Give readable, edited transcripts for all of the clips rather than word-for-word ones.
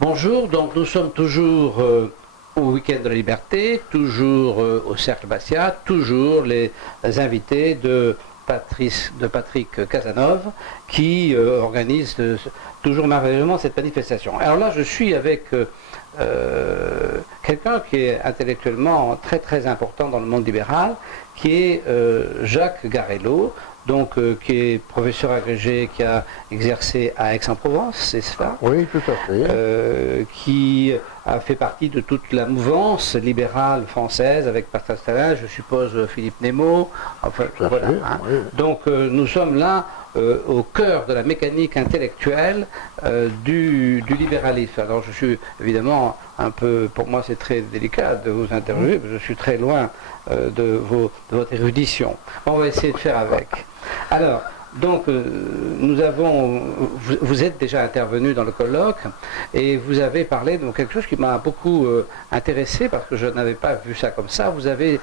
Bonjour, donc nous sommes toujours au Week-end de la Liberté, toujours au Cercle Bastia, toujours les invités de Patrick Casanov qui organise toujours merveilleusement cette manifestation. Alors là, je suis avec quelqu'un qui est intellectuellement très très important dans le monde libéral, qui est Jacques Garello, donc qui est professeur agrégé, qui a exercé à Aix-en-Provence, c'est cela? Oui, tout à fait. Qui a fait partie de toute la mouvance libérale française avec Pascal Salin, je suppose Philippe Nemo, enfin voilà. Oui. Donc nous sommes là au cœur de la mécanique intellectuelle du libéralisme. Alors je suis évidemment un peu, pour moi c'est très délicat de vous interviewer, parce que je suis très loin de votre érudition. On va essayer de faire avec. Alors, donc, vous êtes déjà intervenu dans le colloque et vous avez parlé de quelque chose qui m'a beaucoup intéressé parce que je n'avais pas vu ça comme ça. Vous avez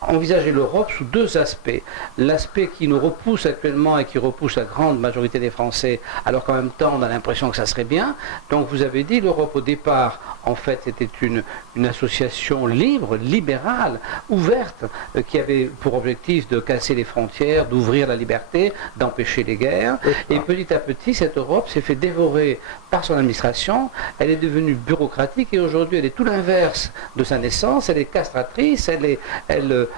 envisagé l'Europe sous deux aspects. L'aspect qui nous repousse actuellement et qui repousse la grande majorité des Français, alors qu'en même temps on a l'impression que ça serait bien. Donc vous avez dit l'Europe au départ, en fait, c'était une association libre, libérale, ouverte, qui avait pour objectif de casser les frontières, d'ouvrir la liberté, d'empêcher les guerres. Et petit à petit, cette Europe s'est fait dévorer par son administration. Elle est devenue bureaucratique et aujourd'hui, elle est tout l'inverse de sa naissance. Elle est castratrice, elle est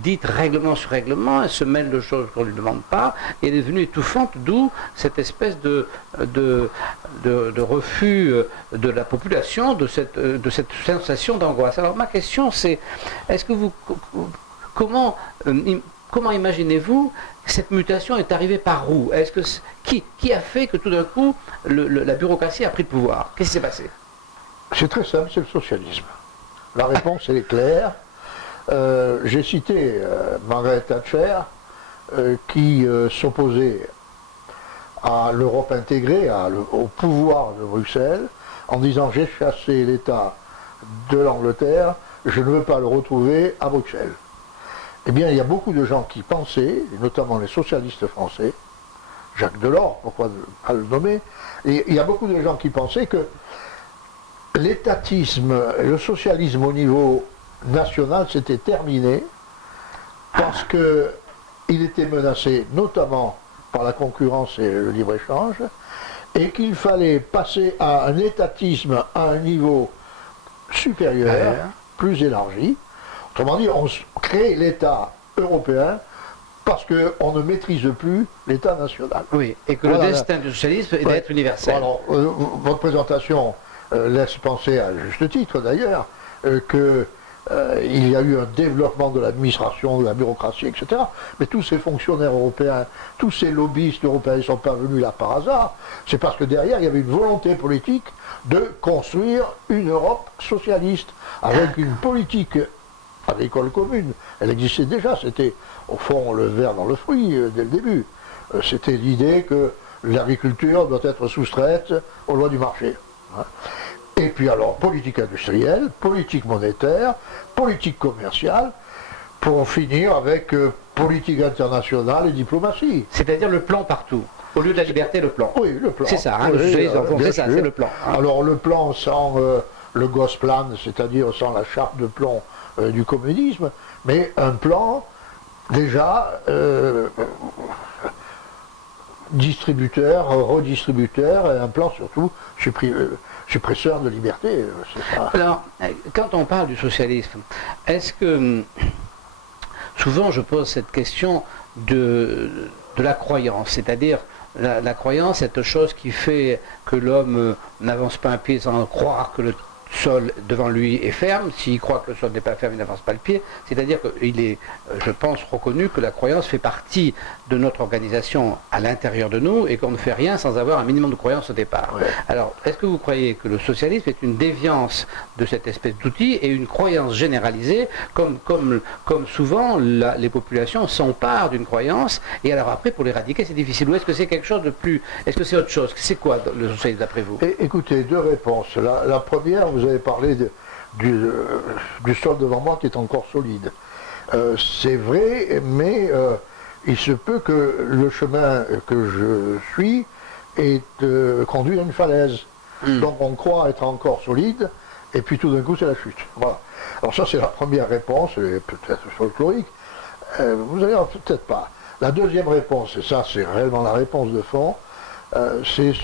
dite règlement sur règlement, elle se mêle de choses qu'on ne lui demande pas. Et elle est devenue étouffante, d'où cette espèce de refus de la population, de cette sensation d'angoisse. Alors ma question c'est, est-ce que comment imaginez-vous cette mutation est arrivée par où? Est-ce que qui a fait que tout d'un coup la bureaucratie a pris le pouvoir? Qu'est-ce qui s'est passé? C'est très simple, c'est le socialisme. La réponse elle est claire. J'ai cité Margaret Thatcher qui s'opposait à l'Europe intégrée, au pouvoir de Bruxelles, en disant j'ai chassé l'État de l'Angleterre, je ne veux pas le retrouver à Bruxelles. Eh bien, il y a beaucoup de gens qui pensaient, notamment les socialistes français, Jacques Delors, pourquoi ne pas le nommer, et il y a beaucoup de gens qui pensaient que l'étatisme, le socialisme au niveau national, c'était terminé, parce qu'il était menacé notamment par la concurrence et le libre-échange, et qu'il fallait passer à un étatisme à un niveau supérieur, plus élargi. Autrement dit, on crée l'État européen parce qu'on ne maîtrise plus l'État national. Oui, et que voilà, le destin du socialisme est d'être universel. Alors, votre présentation laisse penser, à juste titre d'ailleurs, qu'il y a eu un développement de l'administration, de la bureaucratie, etc. Mais tous ces fonctionnaires européens, tous ces lobbyistes européens ne sont pas venus là par hasard. C'est parce que derrière, il y avait une volonté politique de construire une Europe socialiste, avec une politique agricole commune. Elle existait déjà, c'était au fond le ver dans le fruit dès le début. C'était l'idée que l'agriculture doit être soustraite aux lois du marché. Et puis alors, politique industrielle, politique monétaire, politique commerciale, pour finir avec politique internationale et diplomatie. C'est-à-dire le plan partout. Au lieu de la liberté, le plan. Oui, le plan. C'est ça, hein, c'est ça, c'est le plan. Hein. Alors le plan sans le Gosplan, c'est-à-dire sans la charte de plomb du communisme, mais un plan déjà distributeur, redistributeur, et un plan surtout suppresseur de liberté. C'est ça. Alors, quand on parle du socialisme, est-ce que souvent je pose cette question de la croyance, c'est-à-dire la croyance, cette chose qui fait que l'homme n'avance pas un pied sans croire que le sol devant lui est ferme. S'il croit que le sol n'est pas ferme, il n'avance pas le pied. C'est-à-dire qu'il est, je pense, reconnu que la croyance fait partie de notre organisation à l'intérieur de nous et qu'on ne fait rien sans avoir un minimum de croyance au départ. Ouais. Alors, est-ce que vous croyez que le socialisme est une déviance de cette espèce d'outil et une croyance généralisée, comme souvent les populations s'emparent d'une croyance et alors après pour l'éradiquer c'est difficile? Ou est-ce que c'est quelque chose de plus... Est-ce que c'est autre chose? C'est quoi le socialisme d'après vous? Écoutez, deux réponses. La première, vous avez parlé du sol devant moi qui est encore solide. C'est vrai, mais il se peut que le chemin que je suis conduit à une falaise. Donc on croit être encore solide, et puis tout d'un coup c'est la chute. Voilà. Alors ça c'est la première réponse, et peut-être folklorique. Vous allez dire peut-être pas. La deuxième réponse, et ça c'est réellement la réponse de fond, c'est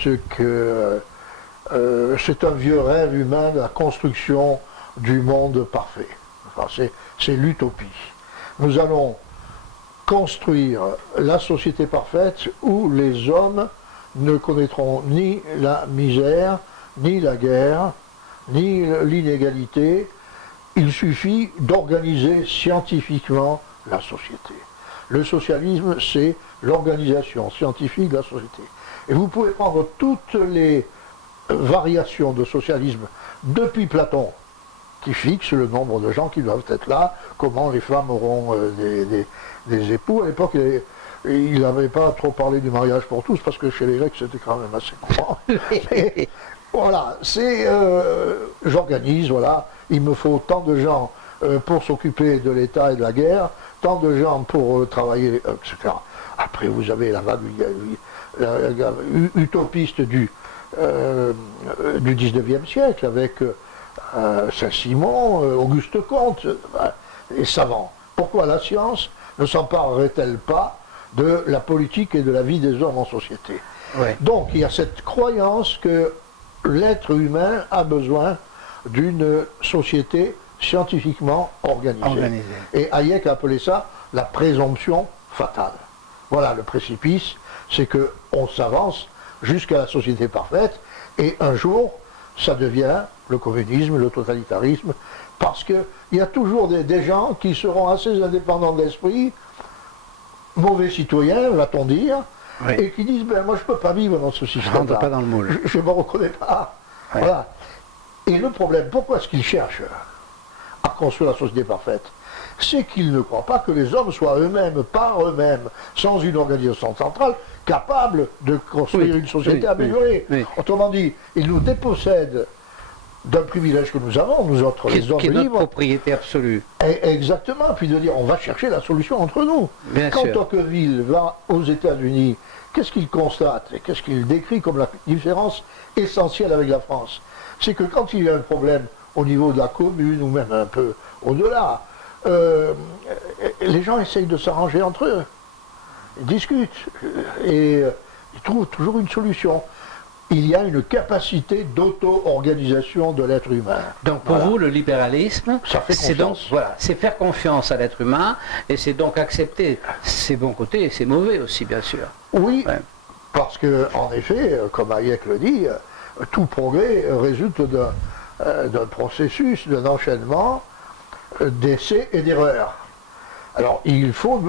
c'est un vieux rêve humain de la construction du monde parfait. Enfin, c'est l'utopie. Nous allons construire la société parfaite où les hommes ne connaîtront ni la misère, ni la guerre, ni l'inégalité. Il suffit d'organiser scientifiquement la société. Le socialisme, c'est l'organisation scientifique de la société. Et vous pouvez prendre toutes les variations de socialisme depuis Platon, qui fixe le nombre de gens qui doivent être là, comment les femmes auront des époux. À l'époque, il n'avait pas trop parlé du mariage pour tous, parce que chez les Grecs, c'était quand même assez courant. Mais, voilà, j'organise, voilà, il me faut tant de gens pour s'occuper de l'État et de la guerre, tant de gens pour travailler, etc. Après, vous avez la vague utopiste du 19e siècle, avec Saint-Simon, Auguste Comte, les savants. Pourquoi la science ne s'emparerait-elle pas de la politique et de la vie des hommes en société? Ouais. Donc il y a cette croyance que l'être humain a besoin d'une société scientifiquement organisée. Et Hayek a appelé ça la présomption fatale. Voilà, le précipice, c'est qu'on s'avance jusqu'à la société parfaite, et un jour, ça devient le communisme, le totalitarisme, parce qu'il y a toujours des gens qui seront assez indépendants d'esprit, mauvais citoyens, va-t-on dire, oui, et qui disent, ben moi je ne peux pas vivre dans ce système-là. Je ne rentre pas dans le moule. Je ne me reconnais pas. Oui. Voilà. Et le problème, pourquoi est-ce qu'ils cherchent à construire la société parfaite? C'est qu'ils ne croient pas que les hommes soient eux-mêmes, par eux-mêmes, sans une organisation centrale, capables de construire une société améliorée. Autrement dit, ils nous dépossèdent d'un privilège que nous avons, nous autres, les hommes qui est libres. notre propriété absolue. Exactement, puis de dire, on va chercher la solution entre nous. Bien Quand sûr. Tocqueville va aux États-Unis, qu'est-ce qu'il constate et qu'est-ce qu'il décrit comme la différence essentielle avec la France? C'est que quand il y a un problème au niveau de la commune, ou même un peu au-delà, les gens essayent de s'arranger entre eux. Ils discutent et ils trouvent toujours une solution. Il y a une capacité d'auto-organisation de l'être humain. Donc pour vous, le libéralisme, c'est donc c'est faire confiance à l'être humain, et c'est donc accepter ses bons côtés et ses mauvais aussi, bien sûr. Oui, parce que en effet, comme Hayek le dit, tout progrès résulte d'un processus, d'un enchaînement d'essais et d'erreurs. Alors il faut,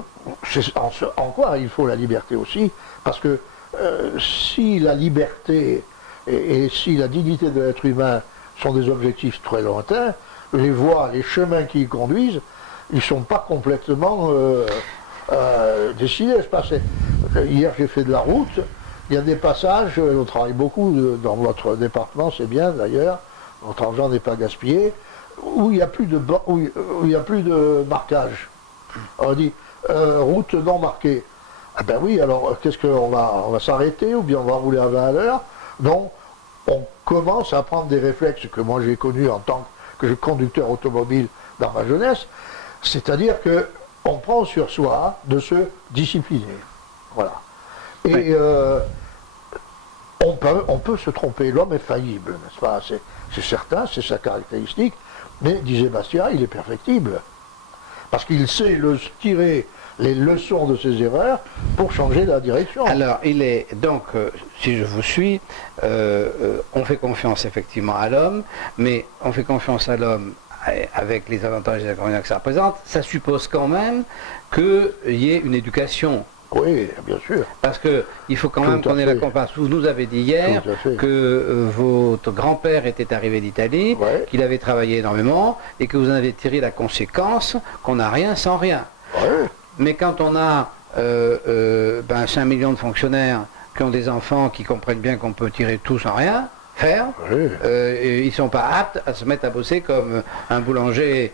en quoi il faut la liberté aussi, parce que si la liberté et si la dignité de l'être humain sont des objectifs très lointains, les voies, les chemins qui y conduisent, ils ne sont pas complètement décidés. Hier j'ai fait de la route, il y a des passages, on travaille beaucoup dans votre département, c'est bien d'ailleurs, notre argent n'est pas gaspillé, où il n'y a plus de marquage. On dit route non marquée. Ah ben oui, alors qu'est-ce qu'on va, on va s'arrêter ou bien on va rouler à 20 à l'heure? Donc on commence à prendre des réflexes que moi j'ai connus en tant que conducteur automobile dans ma jeunesse, c'est-à-dire qu'on prend sur soi de se discipliner. Voilà. Et on peut se tromper, l'homme est faillible, n'est-ce pas? C'est certain, c'est sa caractéristique, mais disait Bastiat, il est perfectible. Parce qu'il sait tirer les leçons de ses erreurs pour changer la direction. Alors, il est donc, si je vous suis, on fait confiance effectivement à l'homme, mais on fait confiance à l'homme avec les avantages et les inconvénients que ça représente. Ça suppose quand même qu'il y ait une éducation. Oui, bien sûr. Parce qu'il faut quand même qu'on ait la comparaison. Vous nous avez dit hier que votre grand-père était arrivé d'Italie, qu'il avait travaillé énormément, et que vous en avez tiré la conséquence qu'on n'a rien sans rien. Ouais. Mais quand on a 5 millions de fonctionnaires qui ont des enfants qui comprennent bien qu'on peut tirer tout sans rien, ferme, Oui. et ils ne sont pas aptes à se mettre à bosser comme un boulanger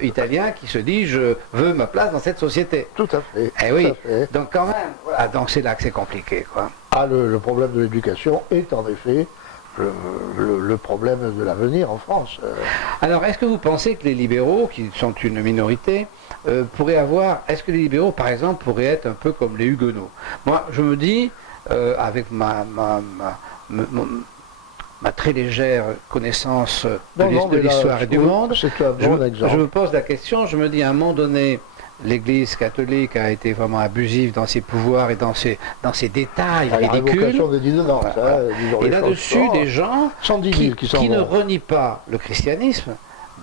italien qui se dit je veux ma place dans cette société. Tout à fait. Eh tout oui, à fait. donc quand même, voilà, donc c'est là que c'est compliqué, quoi. Ah, le problème de l'éducation est en effet le problème de l'avenir en France. Alors, est-ce que vous pensez que les libéraux, qui sont une minorité, pourraient avoir... Est-ce que les libéraux, par exemple, pourraient être un peu comme les huguenots? Moi, je me dis, avec ma très légère connaissance de l'histoire et du monde, c'est un bon exemple. je me pose la question, je me dis, à un moment donné, l'Église catholique a été vraiment abusive dans ses pouvoirs et dans ses détails La ridicules. révocation des 19 ans, ça, disons Et les là-dessus, choses des gens 110 000 qui ne renient pas le christianisme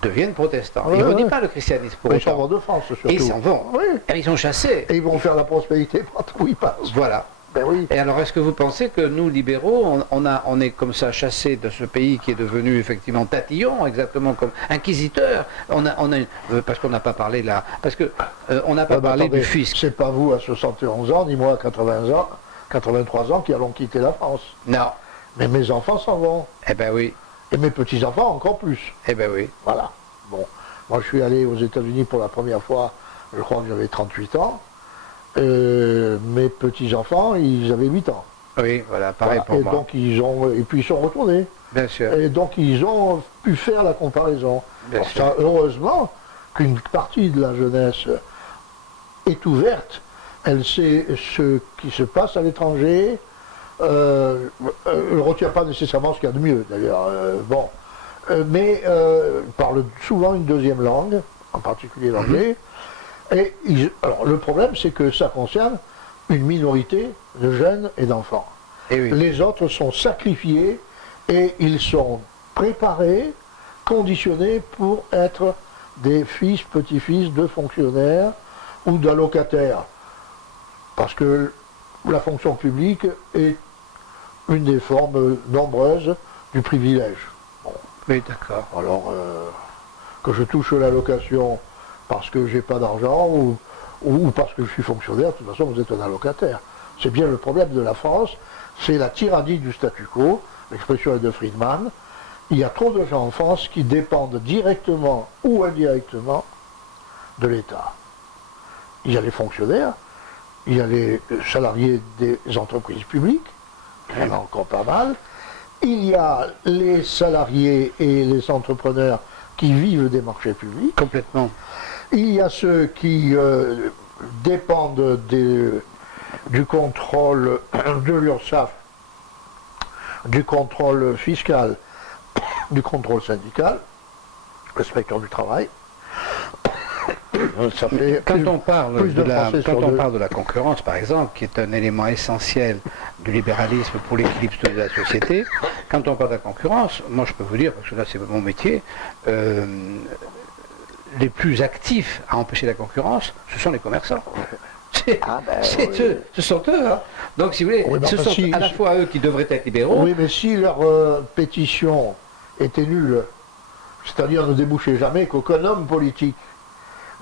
deviennent protestants. Ouais, Ils ne renient ouais. pas le christianisme pour Ils s'en autant. vont de France, surtout. Et ils s'en vont. Oui. Et ils sont chassés. Et ils vont faire la prospérité partout où ils passent. Voilà. Ben oui. Et alors, est-ce que vous pensez que nous, libéraux, on est comme ça chassés de ce pays qui est devenu effectivement tatillon, exactement comme inquisiteur? Parce qu'on n'a pas parlé là, parce que on n'a pas Ouais, mais parlé attendez, du fisc. c'est pas vous à 71 ans, ni moi à 80 ans, 83 ans qui allons quitter la France. Non. Mais mes enfants s'en vont. Eh ben oui. Et mes petits-enfants encore plus. Eh ben oui. Voilà. Bon. Moi, je suis allé aux États-Unis pour la première fois, je crois que j'avais 38 ans. Mes petits-enfants, ils avaient 8 ans. Oui, voilà, pareil Voilà. pour moi. Donc et puis ils sont retournés. Bien sûr. Et donc ils ont pu faire la comparaison. Bien Alors, sûr. ça, heureusement qu'une partie de la jeunesse est ouverte. Elle sait ce qui se passe à l'étranger. Elle ne retient pas nécessairement ce qu'il y a de mieux, d'ailleurs. Mais parle souvent une deuxième langue, en particulier l'anglais. Et alors, le problème, c'est que ça concerne une minorité de jeunes et d'enfants. Eh oui. Les autres sont sacrifiés et ils sont préparés, conditionnés pour être des fils, petits-fils de fonctionnaires ou d'allocataires. Parce que la fonction publique est une des formes nombreuses du privilège. Bon. Oui, d'accord. Alors, que je touche l'allocation parce que j'ai pas d'argent ou parce que je suis fonctionnaire, de toute façon vous êtes un allocataire. C'est bien le problème de la France, c'est la tyrannie du statu quo, l'expression est de Friedman. Il y a trop de gens en France qui dépendent directement ou indirectement de l'État. Il y a les fonctionnaires, il y a les salariés des entreprises publiques, il y en a encore pas mal. Il y a les salariés et les entrepreneurs qui vivent des marchés publics. Complètement. Il y a ceux qui dépendent du contrôle de l'URSSAF, du contrôle fiscal, du contrôle syndical, l'inspecteur du travail. Ça fait Quand plus- on parle plus de de Français sur deux. parle de la concurrence, par exemple, qui est un élément essentiel du libéralisme pour l'équilibre de la société, quand on parle de la concurrence, moi je peux vous dire, parce que là c'est mon métier, les plus actifs à empêcher la concurrence, ce sont les commerçants. Ce sont eux. Hein. Donc si vous voulez, Oui, mais ce enfin, sont si- à la fois eux qui devraient être libéraux. Oui, mais si leur pétition était nulle, c'est-à-dire ne débouchait jamais, qu'aucun homme politique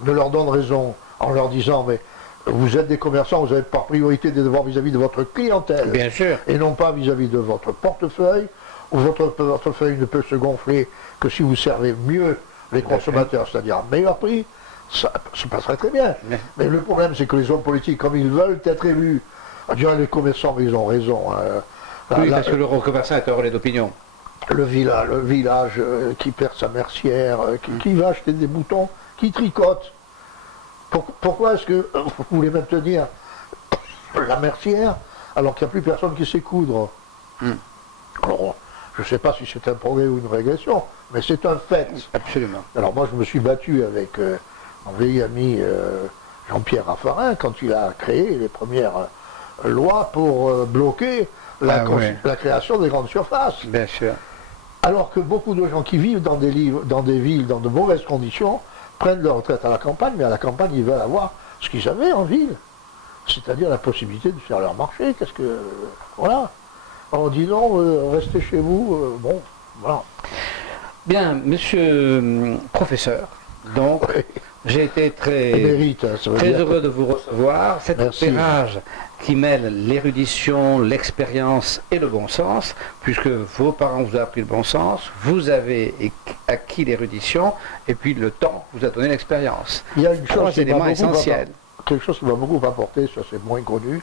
ne leur donne raison en leur disant mais vous êtes des commerçants, vous avez par priorité des devoirs vis-à-vis de votre clientèle Bien sûr. et non pas vis-à-vis de votre portefeuille, où votre portefeuille ne peut se gonfler que si vous servez mieux les consommateurs, c'est-à-dire à meilleur prix, ça se passerait très bien. Mais- Mais le problème, c'est que les hommes politiques, comme ils veulent être élus, les commerçants, mais ils ont raison. Oui, Là, parce que le commerçant est un relais d'opinion. le village qui perd sa mercière, qui va acheter des boutons, qui tricote. Pourquoi est-ce que vous voulez maintenir la mercière alors qu'il n'y a plus personne qui sait coudre? Alors, je ne sais pas si c'est un progrès ou une régression, mais c'est un fait. Absolument. Alors moi, je me suis battu avec mon vieil ami Jean-Pierre Raffarin quand il a créé les premières lois pour bloquer la création des grandes surfaces. Bien sûr. Alors que beaucoup de gens qui vivent dans des villes, dans de mauvaises conditions, prennent leur retraite à la campagne, mais à la campagne, ils veulent avoir ce qu'ils avaient en ville. C'est-à-dire la possibilité de faire leur marché. Voilà. Alors on dit non, restez chez vous. Bon, voilà. Bien, monsieur professeur, donc, Oui. J'ai été très Émérite, ça veut dire heureux de vous recevoir. Cet Merci. opérage qui mêle l'érudition, l'expérience et le bon sens, puisque vos parents vous ont appris le bon sens, vous avez acquis l'érudition, et puis le temps vous a donné l'expérience. Il y a une Trois chose qui m'a éléments beaucoup essentiels. quelque chose qui m'a beaucoup apporté, ça c'est moins connu,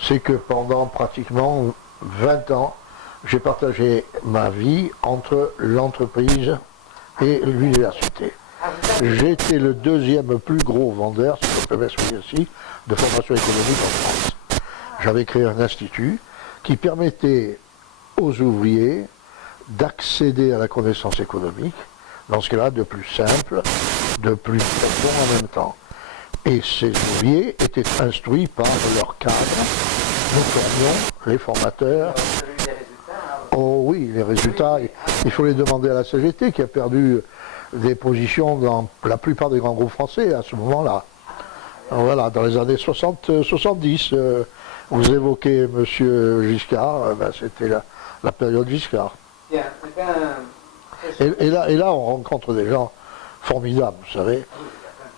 c'est que pendant pratiquement 20 ans, j'ai partagé ma vie entre l'entreprise et l'université. J'ai été le deuxième plus gros vendeur, si je peux m'exprimer ainsi, de formation économique en France. J'avais créé un institut qui permettait aux ouvriers d'accéder à la connaissance économique, dans ce cas-là de plus simple, de plus profond en même temps. Et ces ouvriers étaient instruits par leur cadre. Nous formions les formateurs. Oh oui, les résultats, il faut les demander à la CGT qui a perdu des positions dans la plupart des grands groupes français à ce moment-là. Voilà, dans les années 70, vous évoquez M. Giscard, c'était la période Giscard. Et là, on rencontre des gens formidables, vous savez.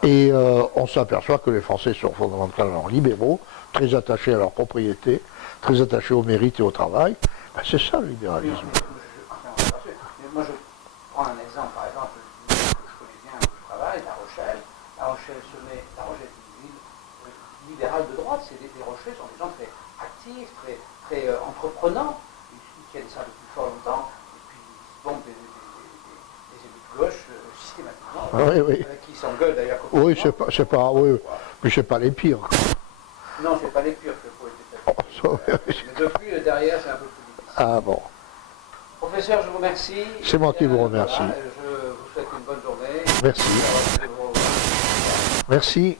Et on s'aperçoit que les Français sont fondamentalement libéraux, très attachés à leur propriété, très attachés au mérite et au travail. Ben, c'est ça le libéralisme. Moi, je prends un exemple, par exemple, une ville que je connais bien, où je travaille, La Rochelle. La Rochelle est une ville libérale de droite. Les Rochers sont des gens très actifs, très entreprenants. Ils tiennent ça depuis fort longtemps. Et puis, bon, des élus de gauche, systématiquement, Oui, oui. qui s'engueulent d'ailleurs. Oui, mais c'est pas les pires. Non, c'est pas les pires que faut être. Mais depuis, derrière, c'est un peu plus difficile. Ah bon. Professeur, je vous remercie. C'est moi qui vous remercie. Voilà, je vous souhaite une bonne journée. Merci. Merci.